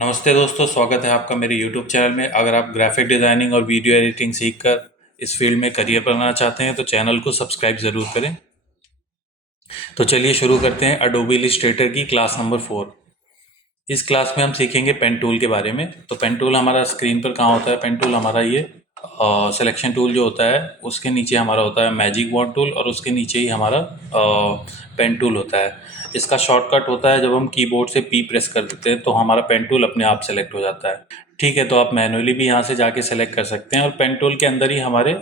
नमस्ते दोस्तों, स्वागत है आपका मेरे YouTube चैनल में। अगर आप ग्राफिक डिज़ाइनिंग और वीडियो एडिटिंग सीखकर इस फील्ड में करियर बनाना चाहते हैं तो चैनल को सब्सक्राइब ज़रूर करें। तो चलिए शुरू करते हैं अडोबी इलस्ट्रेटर की क्लास नंबर 4। इस क्लास में हम सीखेंगे पेन टूल के बारे में। तो पेन टूल हमारा स्क्रीन पर कहाँ होता है? पेन टूल हमारा ये सिलेक्शन टूल जो होता है उसके नीचे हमारा होता है मैजिक वॉन्ड टूल, और उसके नीचे ही हमारा पेन टूल होता है। इसका शॉर्टकट होता है, जब हम कीबोर्ड से पी प्रेस कर देते हैं तो हमारा पेन टूल अपने आप सेलेक्ट हो जाता है। ठीक है, तो आप मैनुअली भी यहाँ से जाके सेलेक्ट कर सकते हैं। और पेन टूल के अंदर ही हमारे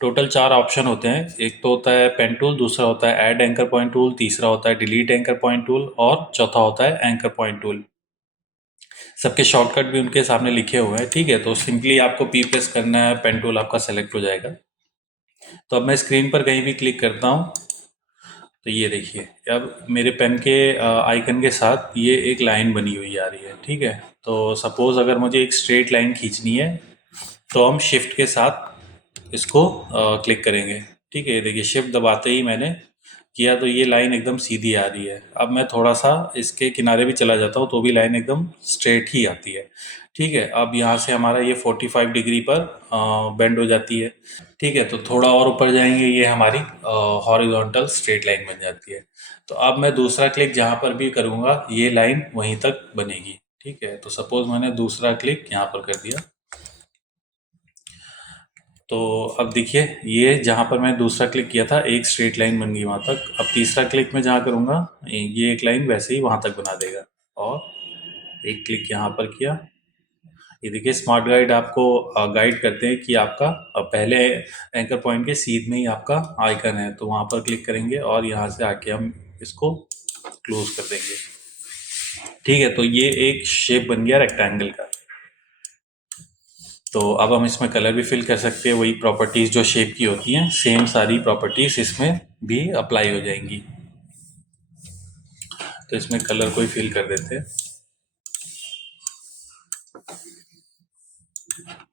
टोटल 4 ऑप्शन होते हैं। एक तो होता है पेन टूल, दूसरा होता है ऐड एंकर पॉइंट टूल, तीसरा होता है डिलीट एंकर पॉइंट टूल, और चौथा होता है एंकर पॉइंट टूल। सबके शॉर्टकट भी उनके सामने लिखे हुए हैं। ठीक है, तो सिंपली आपको पी प्रेस करना है, पेन टूल आपका सेलेक्ट हो जाएगा। तो अब मैं स्क्रीन पर कहीं भी क्लिक करता हूँ तो ये देखिए, अब मेरे पेन के आइकन के साथ ये एक लाइन बनी हुई आ रही है। ठीक है, तो सपोज़ अगर मुझे एक स्ट्रेट लाइन खींचनी है तो हम शिफ्ट के साथ इसको क्लिक करेंगे। ठीक है, ये देखिए शिफ्ट दबाते ही मैंने किया तो ये लाइन एकदम सीधी आ रही है। अब मैं थोड़ा सा इसके किनारे भी चला जाता हूँ तो भी लाइन एकदम स्ट्रेट ही आती है। ठीक है, अब यहाँ से हमारा ये 45 डिग्री पर बेंड हो जाती है। ठीक है, तो थोड़ा और ऊपर जाएंगे, ये हमारी हॉरिजॉन्टल स्ट्रेट लाइन बन जाती है। तो अब मैं दूसरा क्लिक जहाँ पर भी करूँगा ये लाइन वहीं तक बनेगी। ठीक है, तो सपोज़ मैंने दूसरा क्लिक यहाँ पर कर दिया तो अब देखिए ये जहाँ पर मैं दूसरा क्लिक किया था एक स्ट्रेट लाइन बन गई वहाँ तक। अब तीसरा क्लिक मैं जहाँ करूँगा ये एक लाइन वैसे ही वहाँ तक बना देगा। और एक क्लिक यहाँ पर किया, ये देखिए स्मार्ट गाइड आपको गाइड करते हैं कि आपका पहले एंकर पॉइंट के सीध में ही आपका आइकन है, तो वहाँ पर क्लिक करेंगे और यहाँ से आके हम इसको क्लोज कर देंगे। ठीक है, तो ये एक शेप बन गया रेक्टेंगल का। तो अब हम इसमें कलर भी फिल कर सकते हैं। वही प्रॉपर्टीज़ जो शेप की होती हैं सेम सारी प्रॉपर्टीज़ इसमें भी अप्लाई हो जाएंगी। तो इसमें कलर को ही फिल कर देते हैं।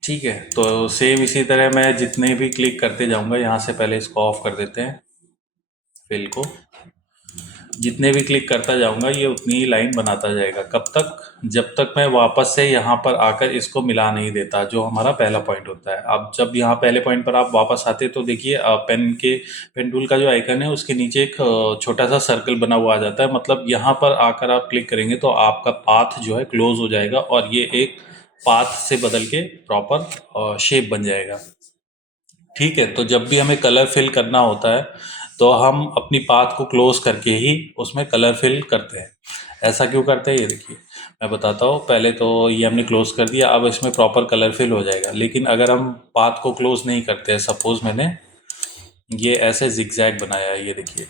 ठीक है, तो सेम इसी तरह मैं जितने भी क्लिक करते जाऊंगा, यहाँ से पहले इसको ऑफ कर देते हैं फिल को। जितने भी क्लिक करता जाऊंगा ये उतनी ही लाइन बनाता जाएगा। कब तक? जब तक मैं वापस से यहाँ पर आकर इसको मिला नहीं देता, जो हमारा पहला पॉइंट होता है। अब जब यहाँ पहले पॉइंट पर आप वापस आते तो देखिए पेन टूल का जो आइकन है उसके नीचे एक छोटा सा सर्कल बना हुआ आ जाता है। मतलब यहाँ पर आकर आप क्लिक करेंगे तो आपका पाथ जो है क्लोज हो जाएगा और ये एक पाथ से बदल के प्रॉपर शेप बन जाएगा। ठीक है, तो जब भी हमें कलर फिल करना होता है तो हम अपनी पाथ को क्लोज करके ही उसमें कलर फिल करते हैं। ऐसा क्यों करते हैं ये देखिए मैं बताता हूँ। पहले तो ये हमने क्लोज कर दिया, अब इसमें प्रॉपर कलर फिल हो जाएगा। लेकिन अगर हम पाथ को क्लोज नहीं करते हैं, सपोज मैंने ये ऐसे जिगजैग बनाया है, ये देखिए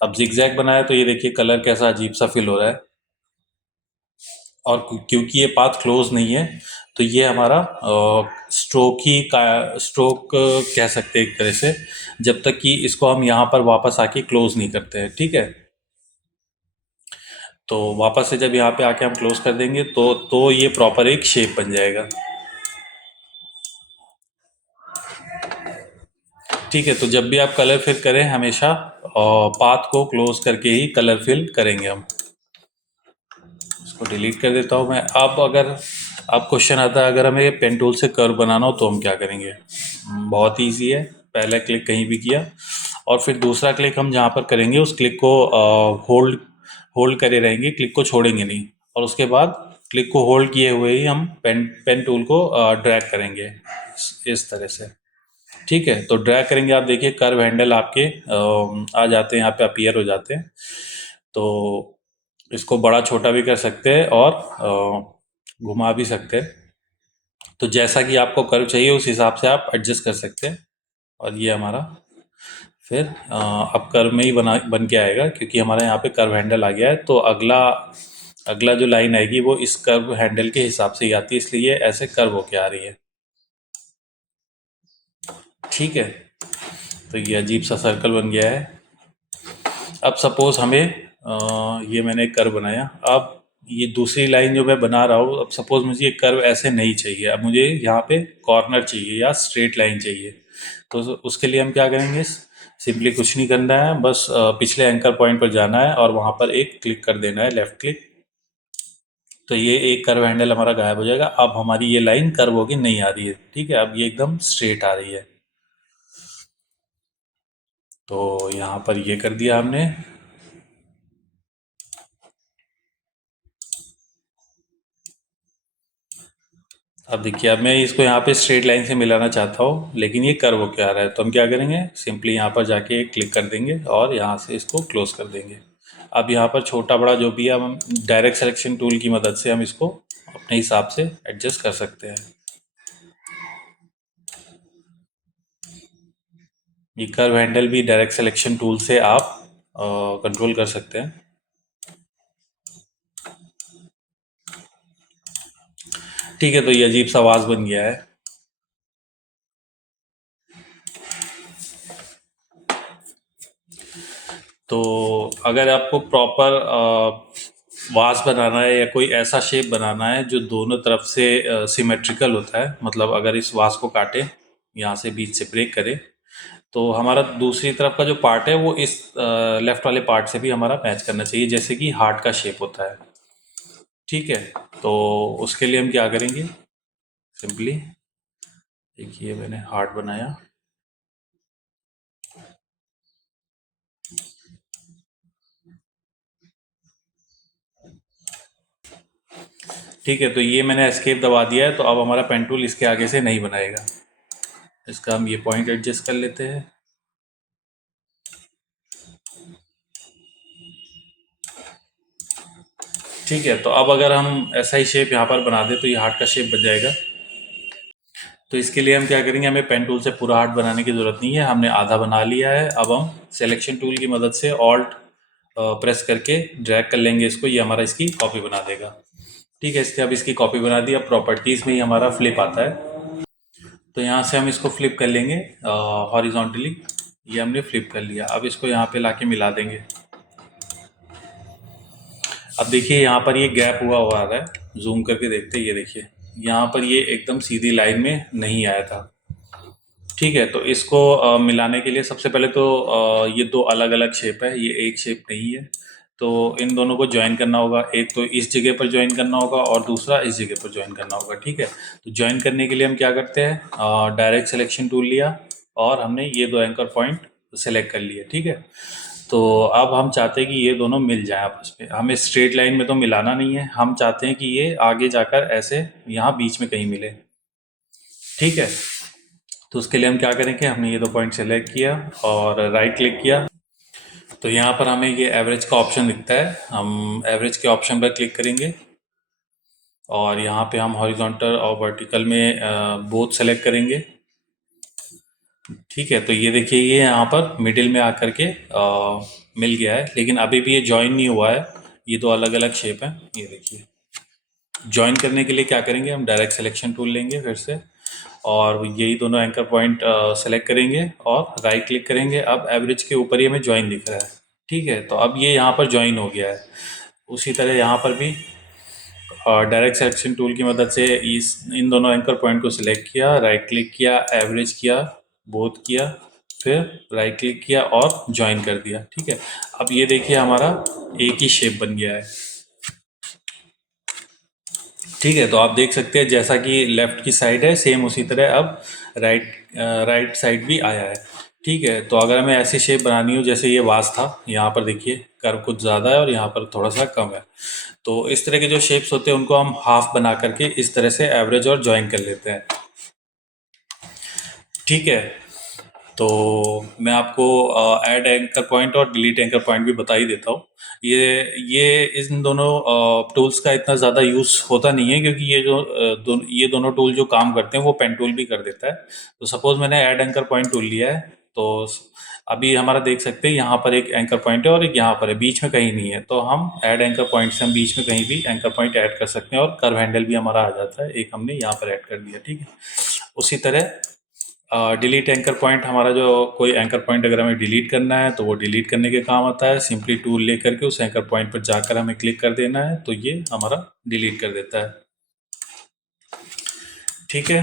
अब जिगजैग बनाया तो ये देखिए कलर कैसा अजीब सा फिल हो रहा है। और क्योंकि ये पाथ क्लोज नहीं है तो ये हमारा स्ट्रोक कह सकते हैं एक तरह से, जब तक कि इसको हम यहाँ पर वापस आके क्लोज नहीं करते हैं। ठीक है, तो वापस से जब यहाँ पे आके हम क्लोज कर देंगे तो ये प्रॉपर एक शेप बन जाएगा। ठीक है, तो जब भी आप कलर फिल करें हमेशा पाथ को क्लोज करके ही कलर फिल करेंगे हम। इसको डिलीट कर देता हूँ मैं। अब क्वेश्चन आता है, अगर हमें पेन टूल से कर्व बनाना हो तो हम क्या करेंगे? बहुत ईजी है। पहला क्लिक कहीं भी किया और फिर दूसरा क्लिक हम जहाँ पर करेंगे उस क्लिक को होल्ड होल्ड करे रहेंगे, क्लिक को छोड़ेंगे नहीं। और उसके बाद क्लिक को होल्ड किए हुए ही हम पेन टूल को ड्रैग करेंगे इस तरह से। ठीक है, तो ड्रैग करेंगे, आप देखिए कर्व हैंडल आपके आ जाते हैं, यहाँ पे अपीयर हो जाते हैं। तो इसको बड़ा छोटा भी कर सकते हैं और घुमा भी सकते हैं। तो जैसा कि आपको कर्व चाहिए उस हिसाब से आप एडजस्ट कर सकते हैं। और ये हमारा फिर अब कर्व में ही बन के आएगा, क्योंकि हमारा यहाँ पे कर्व हैंडल आ गया है। तो अगला अगला जो लाइन आएगी वो इस कर्व हैंडल के हिसाब से ही आती है, इसलिए ऐसे कर्व होके आ रही है। ठीक है, तो ये अजीब सा सर्कल बन गया है। अब सपोज हमें ये मैंने एक कर्व बनाया। अब ये दूसरी लाइन जो मैं बना रहा हूँ, अब सपोज मुझे ये कर्व ऐसे नहीं चाहिए, अब मुझे यहाँ पे कॉर्नर चाहिए या स्ट्रेट लाइन चाहिए। तो उसके लिए हम क्या करेंगे? सिंपली कुछ नहीं करना है, बस पिछले एंकर पॉइंट पर जाना है और वहाँ पर एक क्लिक कर देना है, लेफ्ट क्लिक। तो ये एक कर्व हैंडल हमारा गायब हो जाएगा। अब हमारी ये लाइन कर्व होगी नहीं आ रही है, ठीक है, अब ये एकदम स्ट्रेट आ रही है। तो यहाँ पर ये कर दिया हमने। अब देखिए, अब मैं इसको यहाँ पे स्ट्रेट लाइन से मिलाना चाहता हूँ, लेकिन ये कर्व होके आ रहा है, तो हम क्या करेंगे, सिंपली यहाँ पर जाके क्लिक कर देंगे और यहाँ से इसको क्लोज कर देंगे। अब यहाँ पर छोटा बड़ा जो भी है, हम डायरेक्ट सिलेक्शन टूल की मदद से हम इसको अपने हिसाब से एडजस्ट कर सकते हैं। ये कर्व हैंडल भी डायरेक्ट सिलेक्शन टूल से आप कंट्रोल कर सकते हैं। ठीक है, तो ये अजीब सा आवाज़ बन गया है। तो अगर आपको प्रॉपर वास बनाना है या कोई ऐसा शेप बनाना है जो दोनों तरफ से सिमेट्रिकल होता है, मतलब अगर इस वास को काटे, यहाँ से बीच से ब्रेक करें, तो हमारा दूसरी तरफ का जो पार्ट है वो इस लेफ्ट वाले पार्ट से भी हमारा मैच करना चाहिए, जैसे कि हार्ट का शेप होता है। ठीक है, तो उसके लिए हम क्या करेंगे, सिंपली देखिए मैंने हार्ट बनाया। ठीक है, तो ये मैंने एस्केप दबा दिया है, तो अब हमारा पेन टूल इसके आगे से नहीं बनाएगा। इसका हम ये पॉइंट एडजस्ट कर लेते हैं। ठीक है, तो अब अगर हम ऐसा ही शेप यहाँ पर बना दें तो ये हार्ट का शेप बन जाएगा। तो इसके लिए हम क्या करेंगे, हमें पेन टूल से पूरा हार्ट बनाने की ज़रूरत नहीं है, हमने आधा बना लिया है। अब हम सिलेक्शन टूल की मदद से ऑल्ट प्रेस करके ड्रैग कर लेंगे इसको, ये हमारा इसकी कॉपी बना देगा। ठीक है, इसके अब इसकी कॉपी बना दी। अब प्रॉपर्टीज़ में ही हमारा फ्लिप आता है, तो यहाँ से हम इसको फ्लिप कर लेंगे हॉरिजॉन्टली। ये हमने फ्लिप कर लिया, अब इसको यहाँ पे लाके मिला देंगे। अब देखिए यहाँ पर ये गैप हुआ हुआ आ रहा है, जूम करके देखते हैं, ये देखिए यहाँ पर ये एकदम सीधी लाइन में नहीं आया था। ठीक है, तो इसको मिलाने के लिए सबसे पहले तो ये दो अलग अलग शेप है, ये एक शेप नहीं है, तो इन दोनों को ज्वाइन करना होगा। एक तो इस जगह पर ज्वाइन करना होगा और दूसरा इस जगह पर ज्वाइन करना होगा। ठीक है, तो ज्वाइन करने के लिए हम क्या करते हैं, डायरेक्ट सिलेक्शन टूल लिया और हमने ये दो एंकर पॉइंट सेलेक्ट कर लिए। ठीक है, तो अब हम चाहते हैं कि ये दोनों मिल जाएं आपस में। हमें स्ट्रेट लाइन में तो मिलाना नहीं है, हम चाहते हैं कि ये आगे जाकर ऐसे यहाँ बीच में कहीं मिले। ठीक है, तो उसके लिए हम क्या करेंगे, हमने ये दो पॉइंट सेलेक्ट किया और राइट क्लिक किया, तो यहाँ पर हमें ये एवरेज का ऑप्शन दिखता है, हम एवरेज के ऑप्शन पर क्लिक करेंगे और यहाँ पे हम हॉरिजॉन्टल और वर्टिकल में बोथ सेलेक्ट करेंगे। ठीक है, तो ये देखिए ये यहाँ पर मिडिल में आकर के मिल गया है, लेकिन अभी भी ये ज्वाइन नहीं हुआ है, ये दो अलग अलग शेप हैं। ये देखिए, ज्वाइन करने के लिए क्या करेंगे, हम डायरेक्ट सिलेक्शन टूल लेंगे फिर से और यही दोनों एंकर पॉइंट सेलेक्ट करेंगे और राइट क्लिक करेंगे। अब एवरेज के ऊपर ही हमें ज्वाइन दिख रहा है। ठीक है, तो अब ये यहाँ पर ज्वाइन हो गया है। उसी तरह यहाँ पर भी डायरेक्ट सिलेक्शन टूल की मदद से इस इन दोनों एंकर पॉइंट को सिलेक्ट किया, राइट क्लिक किया, एवरेज किया, बोथ किया, फिर राइट क्लिक किया और ज्वाइन कर दिया। ठीक है, अब ये देखिए हमारा एक ही शेप बन गया है। ठीक है, तो आप देख सकते हैं जैसा कि लेफ़्ट की साइड है सेम उसी तरह अब राइट साइड भी आया है। ठीक है, तो अगर हमें ऐसी शेप बनानी हो जैसे ये वास था, यहाँ पर देखिए कर्व कुछ ज़्यादा है और यहाँ पर थोड़ा सा कम है, तो इस तरह के जो शेप्स होते हैं उनको हम हाफ बना करके इस तरह से एवरेज और ज्वाइन कर लेते हैं। ठीक है, तो मैं आपको ऐड एंकर पॉइंट और डिलीट एंकर पॉइंट भी बता ही देता हूँ। ये इन दोनों टूल्स का इतना ज़्यादा यूज़ होता नहीं है, क्योंकि ये दोनों टूल जो काम करते हैं वो पेन टूल भी कर देता है। तो सपोज़ मैंने ऐड एंकर पॉइंट टूल लिया है, तो अभी हमारा देख सकते हैं यहाँ पर एक एंकर पॉइंट है और एक यहाँ पर है, बीच में कहीं नहीं है, तो हम ऐड एंकर पॉइंट से हम बीच में कहीं भी एंकर पॉइंट ऐड कर सकते हैं और कर्व हैंडल भी हमारा आ जाता है, एक हमने यहाँ पर ऐड कर दिया। ठीक है, उसी तरह डिलीट एंकर पॉइंट, हमारा जो कोई एंकर पॉइंट अगर हमें डिलीट करना है तो वो डिलीट करने के काम आता है। सिंपली टूल लेकर के उस एंकर पॉइंट पर जाकर हमें क्लिक कर देना है, तो ये हमारा डिलीट कर देता है। ठीक है,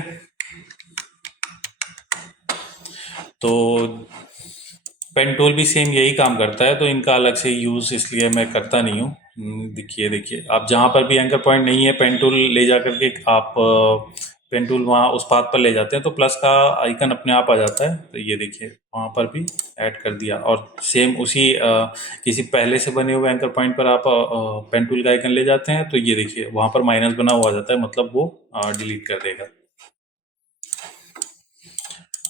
तो पेन टूल भी सेम यही काम करता है, तो इनका अलग से यूज़ इसलिए मैं करता नहीं हूँ। देखिए देखिए, आप जहाँ पर भी एंकर पॉइंट नहीं है, पेन टूल ले जा करके आप पेन टूल वहाँ उस पाथ पर ले जाते हैं तो प्लस का आइकन अपने आप आ जाता है। तो ये देखिए वहाँ पर भी ऐड कर दिया, और सेम उसी किसी पहले से बने हुए एंकर पॉइंट पर आप पेन टूल का आइकन ले जाते हैं तो ये देखिए वहाँ पर माइनस बना हुआ आ जाता है, मतलब वो डिलीट कर देगा।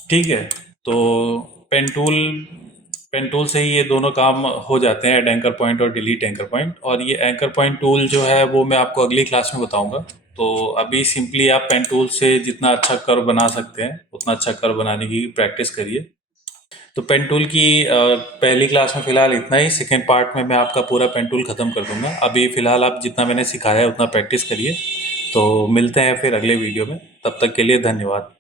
ठीक है, तो पेन टूल पेन टूल से ही ये दोनों काम हो जाते हैं, ऐड एंकर पॉइंट और डिलीट एंकर पॉइंट। और ये एंकर पॉइंट टूल जो है वो मैं आपको अगली क्लास में बताऊंगा। तो अभी सिंपली आप पेन टूल से जितना अच्छा कर्व बना सकते हैं उतना अच्छा कर्व बनाने की प्रैक्टिस करिए। तो पेन टूल की पहली क्लास में फ़िलहाल इतना ही। सेकेंड पार्ट में मैं आपका पूरा पेन टूल ख़त्म कर दूंगा। अभी फ़िलहाल आप जितना मैंने सिखाया है उतना प्रैक्टिस करिए। तो मिलते हैं फिर अगले वीडियो में, तब तक के लिए धन्यवाद।